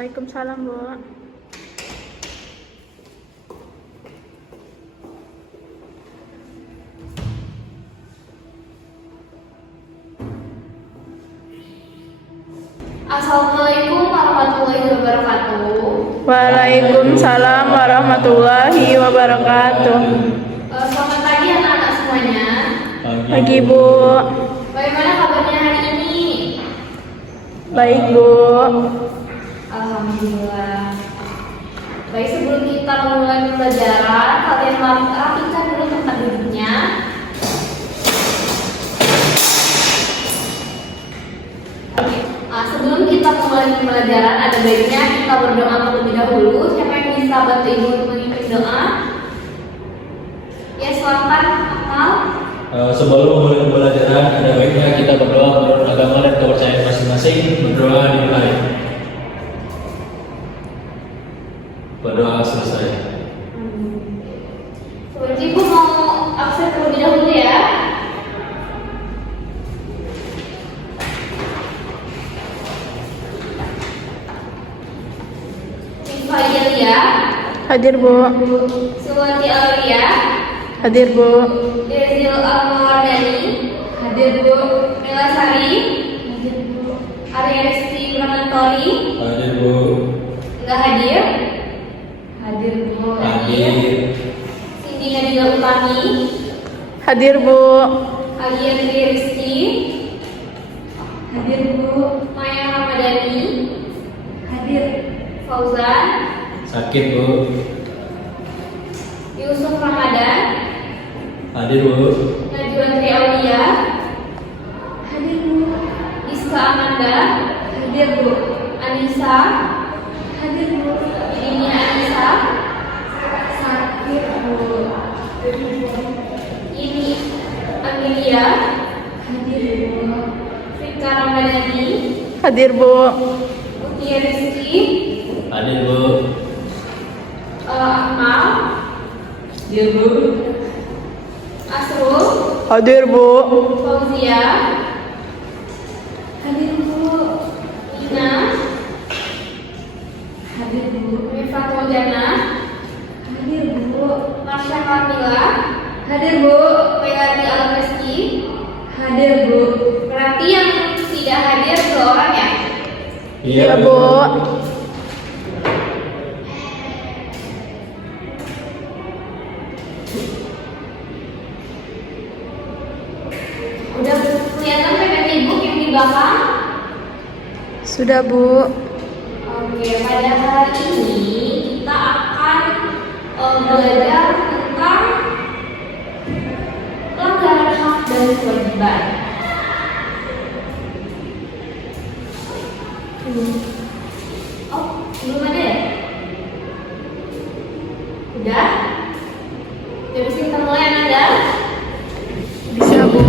Waalaikumsalam, Bu. Assalamualaikum warahmatullahi wabarakatuh. Waalaikumsalam warahmatullahi wabarakatuh. Selamat pagi anak-anak semuanya. Pagi, Bu. Bagaimana kabarnya hari ini? Baik, Bu. Alhamdulillah. Baik, sebelum kita memulai pembelajaran, kalian rapikan dulu tempat duduknya. Oke. Sebelum kita memulai pembelajaran, ada baiknya kita berdoa terlebih dahulu. Siapa yang bisa bantu ibu untuk memimpin doa? Ya, silakan. Akmal. Sebelum memulai pembelajaran, ada baiknya kita berdoa menurut agama dan kepercayaan masing-masing. Berdoa dimulai. Berdoa selesai. Seperti ibu mau absen terlebih dahulu ya. Siswa Yelia, Hadir, Bu. Suwati Aulia, Hadir, Bu. Dezil Almawardani, hadir Bu. Mela Sari, hadir Bu. Arya Resti Pranantoni, Hadir, Bu. enggak hadir? Hadir Bu. Hadir. Cindy Nadila Utami, Hadir, Bu. Agia Dwi Rizky, hadir Bu. Maya Ramadhani, hadir. Fauzan, Sakit, Bu. Yusuf Ramadan, Hadir, Bu. Najwa Tri Aulia, hadir Bu. Iska Amanda, hadir Bu. Anissa, hadir Bu. Ini Anissa, sakit Bu. Ini Amelia, hadir Bu. Rika Ramadhani, Hadir, Bu. Mutia Rizky, Hadir, Bu. Akmal, hadir Bu. Asrul, Hadir, Bu. Fauzia, hadir Bu. Nina, hadir Bu. Mifat Wajana, hadir Bu. Marsha Kamila, hadir Bu. Melati Almeski, hadir Bu. Berarti yang tidak hadir 2 orang ya? Iya, Bu. Udah kelihatan PPT ibu yang di belakang? Sudah, Bu. Oke, pada hari ini kita akan belajar tentang pelanggaran hak dan kewajiban. Oh, belum ada ya? Udah? Udah bisa kita mulai Nanda? Bisa, Bu.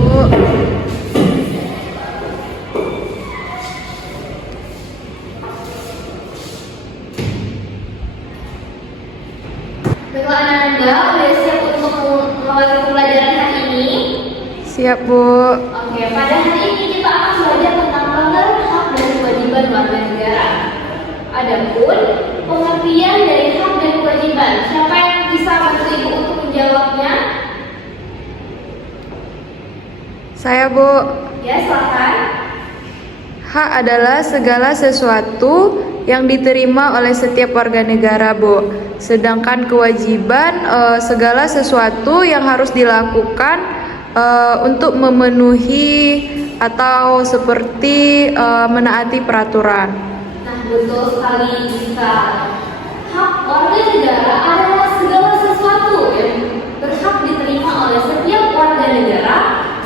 Baiklah Ananda, udah siap untuk mulai pembelajaran hari ini? Siap, Bu. Oke, pada hari ini kita akan belajar tentang pelanggaran hak dan kewajiban warga negara. Adapun pengertian dari hak dan kewajiban, siapa yang bisa bantu ibu untuk menjawabnya? Saya, Bu. Ya, silakan. Hak adalah segala sesuatu yang diterima oleh setiap warga negara, Bu. Sedangkan kewajiban segala sesuatu yang harus dilakukan untuk memenuhi atau seperti menaati peraturan. Nah, betul sekali Gita. Hak warga negara adalah segala sesuatu yang berhak diterima oleh setiap warga negara,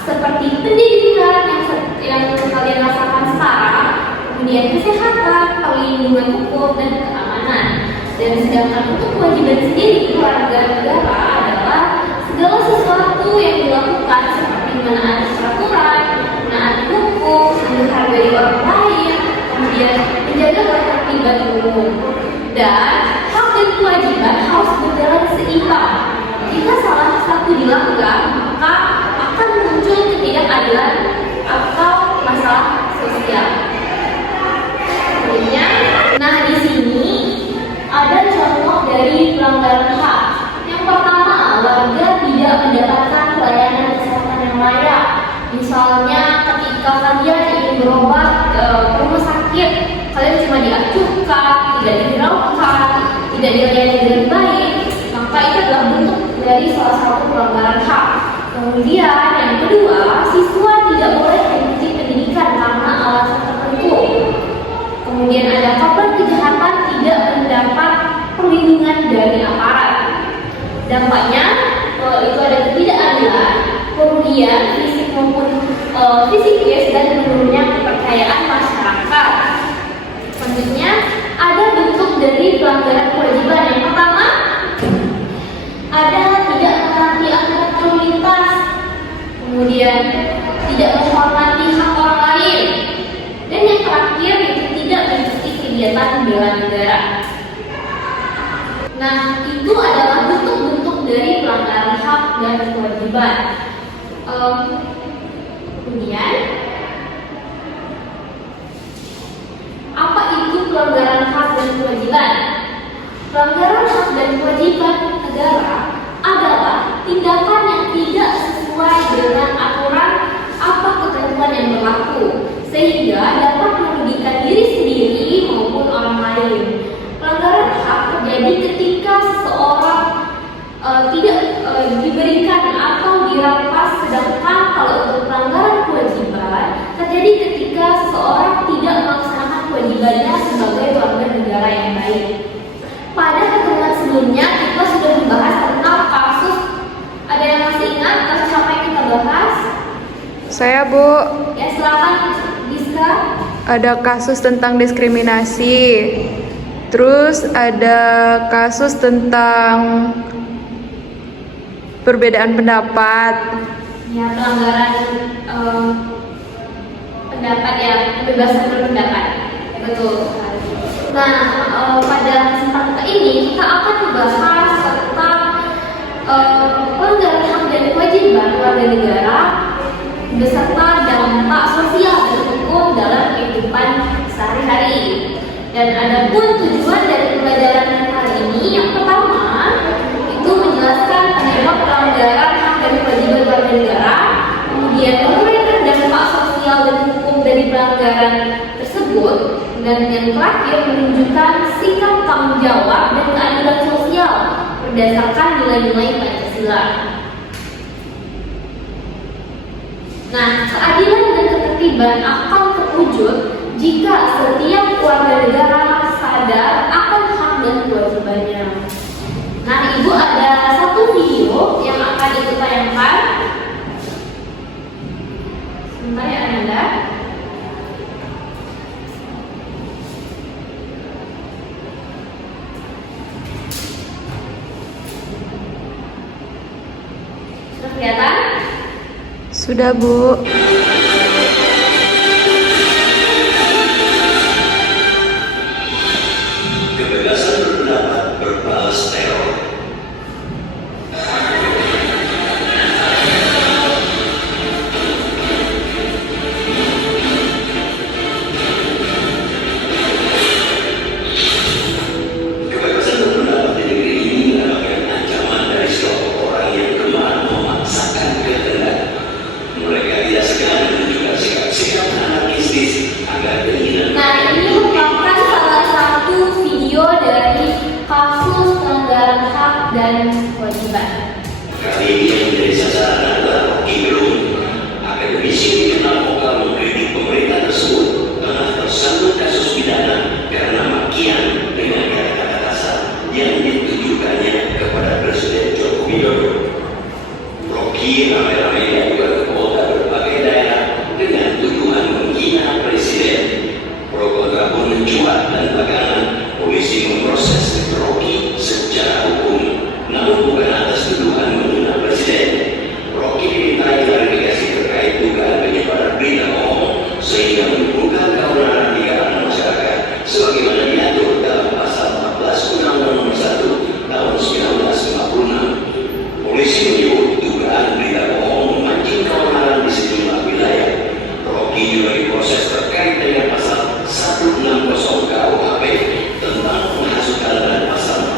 seperti pendidikan yang kalian rasakan sekarang, kemudian kesehatan, perlindungan hukum, dan keamanan. Dan sedangkan untuk kewajiban sendiri, warga negara adalah segala sesuatu yang dilakukan seperti menaati peraturan, menaati hukum, menghargai orang lain, kemudian menjaga ketertiban umum. Dan hak dan kewajiban harus berjalan seimbang. Jika salah satu dilanggar, maka akan muncul ketidakadilan atau masalah sosial. Selanjutnya, nah di sini dari pelanggaran HAM. Yang pertama, warga tidak mendapatkan pelayanan kesehatan yang layak. Misalnya ketika kalian ingin berobat ke rumah sakit, kalian cuma diacuhkan, tidak dihiraukan, tidak dilayani dengan baik, maka itu adalah bentuk dari salah satu pelanggaran HAM. Kemudian yang kedua, siswa tidak boleh mengikuti pendidikan karena alasan tertentu. Kemudian ada korban kejahatan tidak mendapat perlindungan dari aparat. Dampaknya itu ada ketidakadilan, kerugian fisik maupun fisikis, dan menurunnya kepercayaan masyarakat. Selanjutnya ada bentuk dari pelanggaran kewajiban. Yang pertama ada tidak menaati aturan lalu lintas, kemudian tidak menghormati hak orang lain, dan yang terakhir itu tidak mengikuti kegiatan bela negara. Nah, itu adalah bentuk-bentuk dari pelanggaran hak dan kewajiban. Kemudian, apa itu pelanggaran hak dan kewajiban? Pelanggaran hak dan kewajiban negara adalah tindakan yang tidak sesuai dengan aturan atau ketentuan yang berlaku, sehingga dapat merugikan diri sendiri maupun orang lain. Pelanggaran hak terjadi ketika seseorang tidak diberikan atau dirampas, sedangkan kalau untuk pelanggaran kewajiban terjadi ketika seseorang tidak melaksanakan kewajibannya sebagai warga negara yang baik. Pada pertemuan sebelumnya kita sudah membahas tentang kasus. Ada yang masih ingat kasus apa yang kita bahas? Saya, Bu. Ya, silakan Giska. Ada kasus tentang diskriminasi. Terus ada kasus tentang perbedaan pendapat. Ya, pelanggaran pendapat ya, kebebasan berpendapat. Betul. Nah, pada kesempatan ini kita akan membahas tentang pelanggaran hak dan kewajiban warga negara beserta dampak sosial dan hukum dalam kehidupan sehari-hari. Dan ada pun tujuan dari pembelajaran kali ini. Yang pertama itu menjelaskan penyebab pelanggaran hak dan kewajiban warga negara, kemudian memberikan dampak sosial dan hukum dari pelanggaran tersebut, dan yang terakhir menunjukkan sikap tanggung jawab dan keadilan sosial berdasarkan nilai-nilai Pancasila. Nah, keadilan dan ketertiban akan terwujud jika setiap warga negara sadar akan hak dan kewajibannya. Nah, Ibu ada satu video yang akan Ibu tayangkan. Sebentar ya, Ananda. Sudah kelihatan? Sudah, Bu. Kebebasan berpendapat berbalas teror. Kebebasan berpendapat di negeri ini mendapatkan ancaman dari sekelompok orang yang gemar memaksakan kehendak. Mereka tidak segan menunjukkan sikap-sikap anarkistis agar keinginan. Nah, ini merupakan salah satu video dari kasus pelanggaran hak dan kewajiban. Kali ini yang menjadi sasaran adalah Rocky Gerung. Akademisi dikenal vokal mengkritik pemerintah tersebut telah tersangkut kasus pidana karena makian dengan kata-kata kasar yang ditujukannya kepada Presiden Joko Widodo. Rocky ramai-ramai diajukan ke Polda berbagai daerah dengan tuduhan menghina Presiden. Pro kontra pun mencuat dan belakangan polisi memproses Rocky secara hukum, namun bukan atas tuduhan menghina Presiden. Rocky dimintai klarifikasi terkait dugaan penyebaran berita bohong sehingga menimbulkan keonaran di kalangan masyarakat sebagaimana diatur dalam pasal 14 Undang-Undang Nomor 1 Tahun 1956. Polisi menyebut dugaan berita bohong memancing keonaran di sejumlah wilayah. Rocky juga diproses terkait dengan pasal 160 KUHP tentang penghasutan dan pasal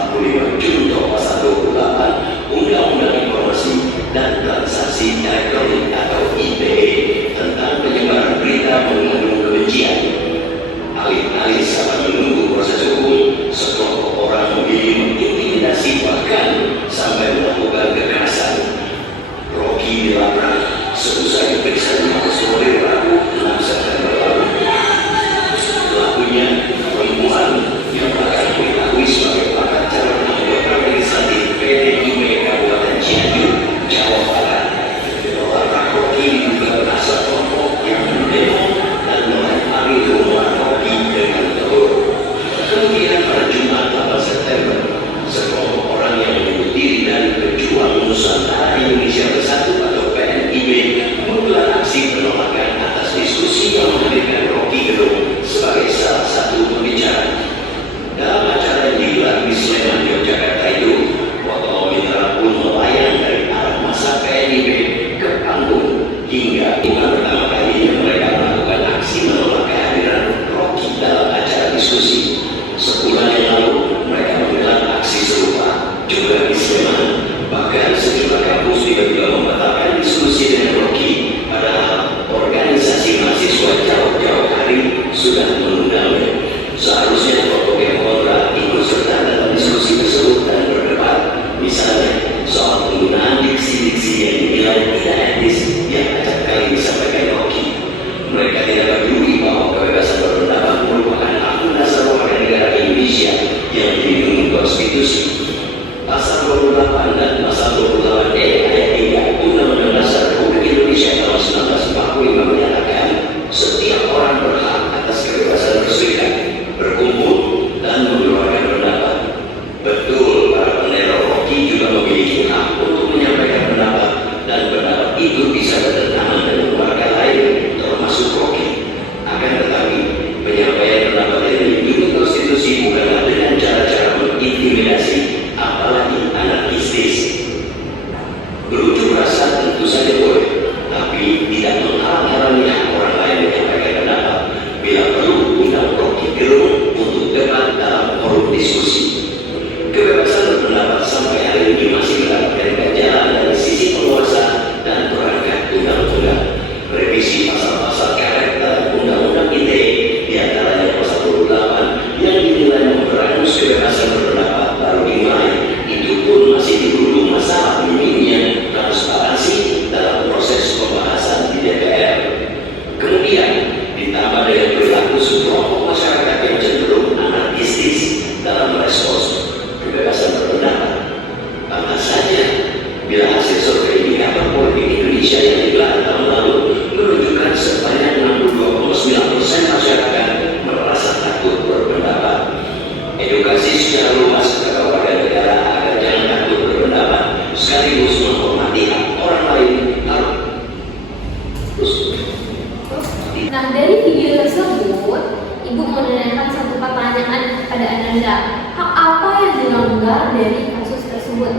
Anda. Hak apa yang dilanggar dari kasus tersebut?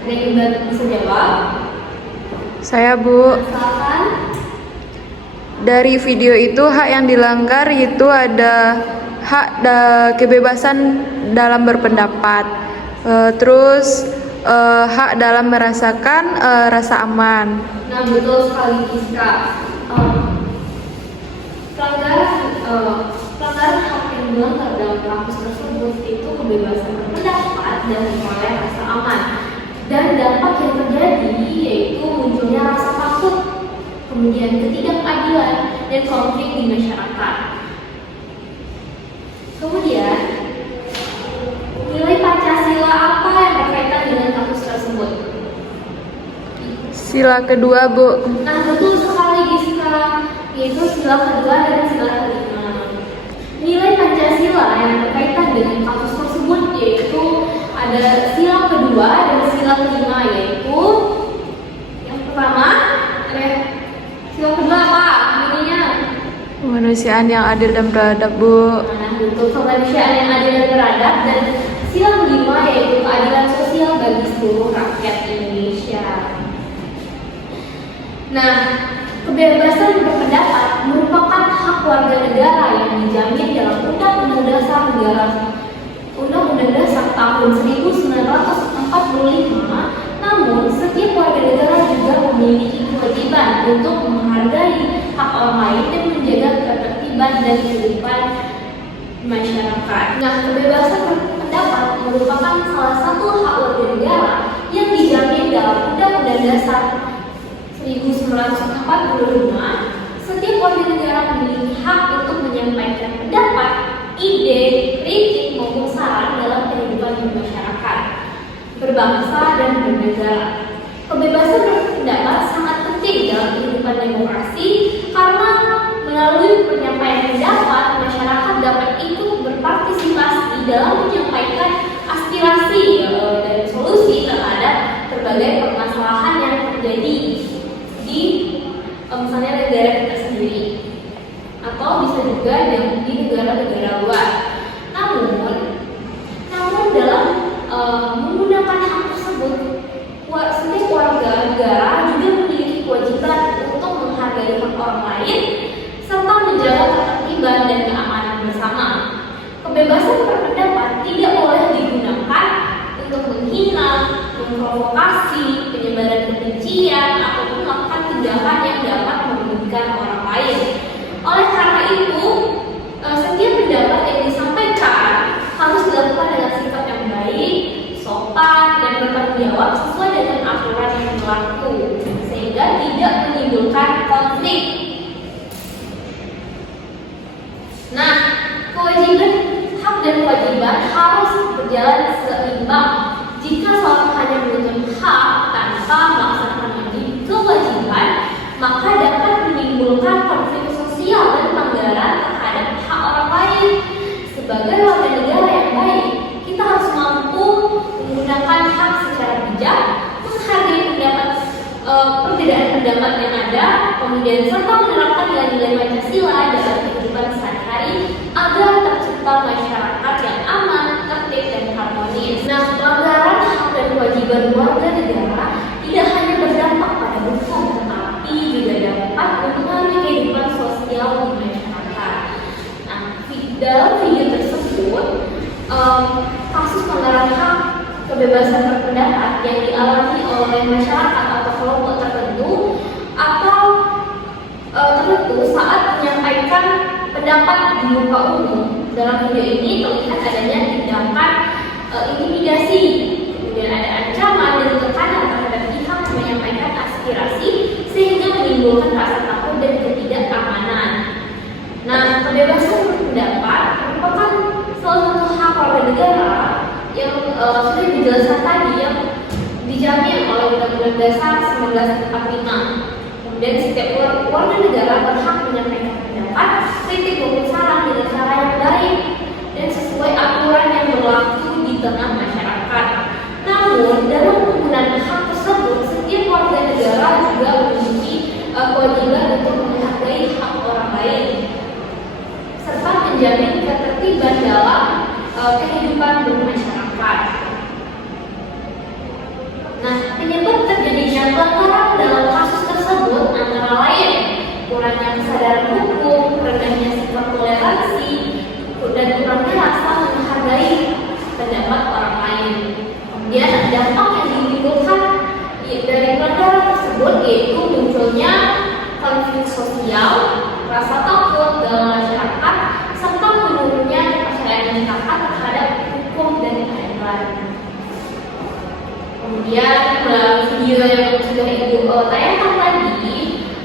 Ada yang bisa jawab? Saya, Bu. Silakan. Dari video itu hak yang dilanggar itu ada hak kebebasan dalam berpendapat, terus hak dalam merasakan rasa aman. Nah, betul sekali Giska. Pelanggaran hak yang dilanggar dalam kasus tersebut itu kebebasan berpendapat dan memperoleh rasa aman. Dan dampak yang terjadi yaitu munculnya rasa takut, kemudian ketidakadilan dan konflik di masyarakat. Kemudian, nilai Pancasila apa yang berkaitan dengan kasus tersebut? Sila kedua, Bu. Nah, betul sekali Giska, yaitu sila kedua dan sila kelima. Nilai Pancasila yang berkaitan dengan kasus tersebut yaitu ada sila kedua dan sila kelima, yaitu yang pertama ada sila kedua apa? Ininya Kemanusiaan yang adil dan beradab, Bu. nah, untuk kemanusiaan yang adil dan beradab, dan sila kelima yaitu keadilan sosial bagi seluruh rakyat Indonesia. Nah, kebebasan berpendapat merupakan hak warga negara yang dijamin dalam Undang-Undang Dasar tahun 1945. Namun, setiap warga negara juga memiliki kewajiban untuk menghargai hak orang lain dan menjaga ketertiban dan kehidupan masyarakat. Nah, kebebasan berpendapat merupakan salah satu hak warga negara yang dijamin dalam Undang-Undang Dasar 1945. Setiap warga negara memiliki hak untuk menyampaikan pendapat, ide, kritik maupun saran dalam kehidupan masyarakat, berbangsa dan bernegara. Kebebasan berpendapat sangat penting dalam kehidupan demokrasi karena melalui penyampaian pendapat masyarakat dapat ikut berpartisipasi dalam menyampaikan aspirasi dan solusi terhadap berbagai permasalahan yang terjadi di misalnya negara kita sendiri atau bisa juga di negara-negara luar. Namun dalam menggunakan hak tersebut, setiap warga negara juga memiliki kewajiban untuk menghargai hak orang lain serta menjaga ketertiban dan keamanan bersama. Kebebasan berpendapat tidak boleh digunakan untuk menghina, memprovokasi, penyebaran kebencian, ataupun melakukan tindakan yang dapat merugikan orang lain. Oleh karena itu, setiap pendapat yang disampaikan harus dilakukan dengan sikap yang baik, sopan, dan bertanggung jawab sesuai dengan aturan yang berlaku, sehingga tidak menimbulkan konflik. Nah, kewajiban, hak dan kewajiban harus berjalan seimbang. Jika seorang hanya menuntut hak tanpa melaksanakan kewajiban, maka dapat menimbulkan konflik sosial dan pelanggaran terhadap hak orang lain. Sebagai warga negara yang baik, kita harus mampu menggunakan hak secara bijak, menghargai perbedaan pendapat yang ada, kemudian serta menerapkan nilai-nilai Pancasila dalam kehidupan sehari-hari agar tercipta masyarakat yang aman, tertib, dan harmonis. Nah, pelanggaran hak dan kewajiban warga negara tidak hanya berdampak pada hukum, tetapi juga dapat mempengaruhi kehidupan sosial di masyarakat. Nah, dalam video tersebut, kasus pelanggaran hak kebebasan berpendapat yang dialami oleh masyarakat atau kelompok tertentu saat menyampaikan pendapat di muka umum. Dalam video ini terlihat adanya tindakan intimidasi, kemudian ada ancaman dan tekanan terhadap pihak yang menyampaikan aspirasi sehingga menimbulkan rasa takut dan ketidakamanan. Nah, kebebasan berpendapat merupakan salah satu hak warga negara yang sudah dijelaskan tadi, yang dijamin oleh Undang-Undang Dasar 1945. Kemudian setiap warga negara berhak menyampaikan pendapat, kritik maupun saran dengan cara yang baik dan sesuai aturan yang berlaku di tengah masyarakat. Namun dalam penggunaan hak tersebut, setiap warga negara juga memiliki kewajiban untuk menghargai hak orang lain serta menjamin ketertiban dalam kehidupan bermasyarakat. Nah, penyebab terjadinya pelanggaran dalam kasus tersebut antara lain kurangnya kesadaran hukum, rendahnya sikap toleransi, dan kurangnya rasa menghargai pendapat orang lain. Kemudian dampak yang ditimbulkan dari pelanggaran tersebut yaitu munculnya konflik sosial, rasa takut dalam masyarakat, serta menurunnya kepercayaan masyarakat terhadap hukum dan keadilan. Kemudian melalui video yang sudah Ibu tayangkan tadi,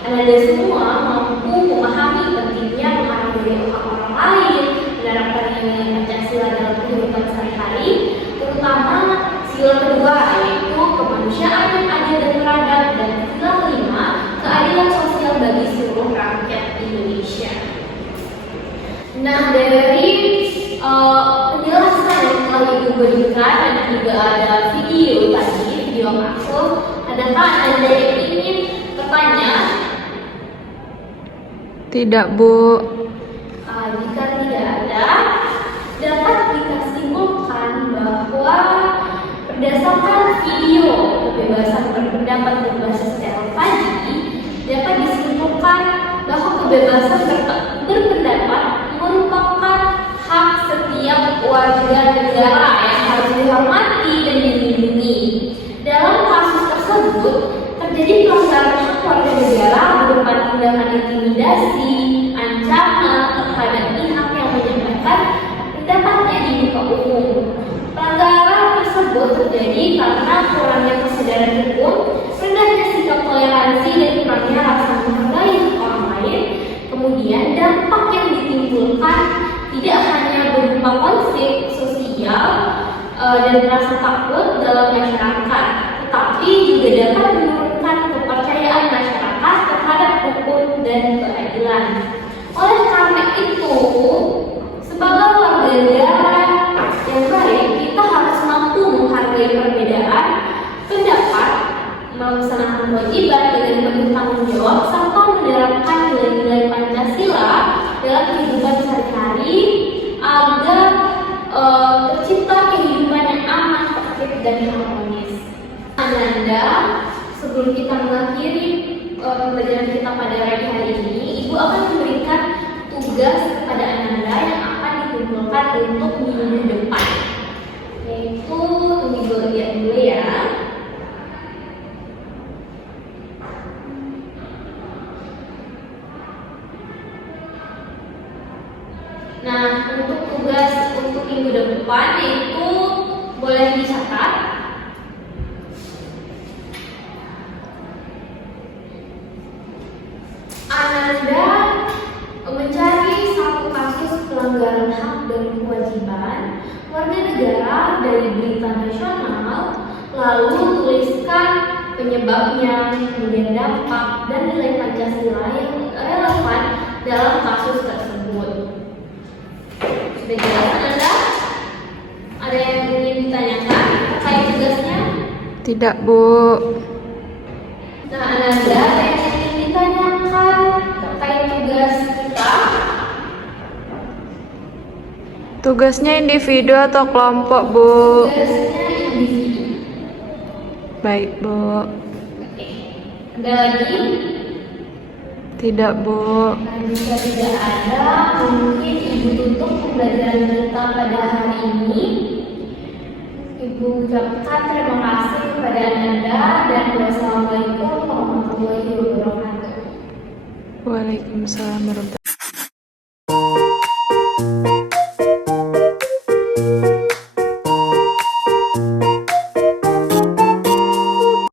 Anda semua mampu memahami pentingnya menghargai hak orang lain, menerapkan nilai Pancasila dalam kehidupan sehari-hari, terutama sila kedua yaitu kemanusiaan yang adil dan beradab, dan sila kelima keadilan sosial bagi seluruh rakyat Indonesia. Nah, dari penjelasan yang telah Ibu berikan dan juga ada video tadi, video maksud, adakah Anda yang ingin bertanya? Tidak, Bu. Jika tidak ada, dapat kita simpulkan bahwa berdasarkan video kebebasan berpendapat berbasis teror tadi, dapat disimpulkan bahwa kebebasan berpendapat merupakan hak setiap warga negara yang harus dihormati dan dilindungi. Dalam kasus tersebut, terjadi pelanggaran hak warga negara berupa tindakan intimidasi, ancaman terhadap pihak yang menyampaikan pendapatnya di muka umum. Pelanggaran tersebut terjadi karena kurangnya kesadaran hukum, rendahnya sikap toleransi, dan kurangnya rasa menghargai orang lain. Kemudian dampak yang ditimbulkan tidak hanya berupa konflik sosial dan rasa takut dalam masyarakat, tetapi juga dapat menurunkan kepercayaan masyarakat terhadap hukum dan keadilan. Oleh karena itu, sebagai warga negara yang baik, kita harus mampu menghargai perbedaan pendapat, melaksanakan kewajiban dengan penuh tanggung jawab, serta menerapkan nilai-nilai Pancasila dalam kehidupan sehari-hari agar tercipta kehidupan yang aman, tertib, dan harmonis. Ananda, sebelum kita mengakhiri pembelajaran kita pada hari ini, Ibu akan memberikan tugas kepada Ananda yang akan dikumpulkan untuk minggu depan. Yaitu, tunggu Ibu lihat dulu ya. Nah, untuk tugas untuk minggu depan itu boleh dicatat. Ananda mencari satu kasus pelanggaran hak dan kewajiban warga negara dari berita nasional, lalu tuliskan penyebabnya, kemudian dampak, dan nilai Pancasila yang relevan dalam kasus tersebut. Sudah jelas Anda? Ada yang ingin ditanyakan terkait tugasnya? Tidak, Bu. Nah, Ananda, ada yang ingin ditanyakan terkait tugas kita? Tugasnya individu atau kelompok, Bu? Tugasnya individu. Baik, Bu. Oke. Ada lagi? Tidak, Bu. Nah, jika tidak ada, mungkin Ibu tutup pembelajaran kita pada hari ini. Ibu ucapkan terima kasih kepada Anda dan wassalamualaikum warahmatullahi wabarakatuh. Waalaikumsalam warahmatullahi wabarakatuh.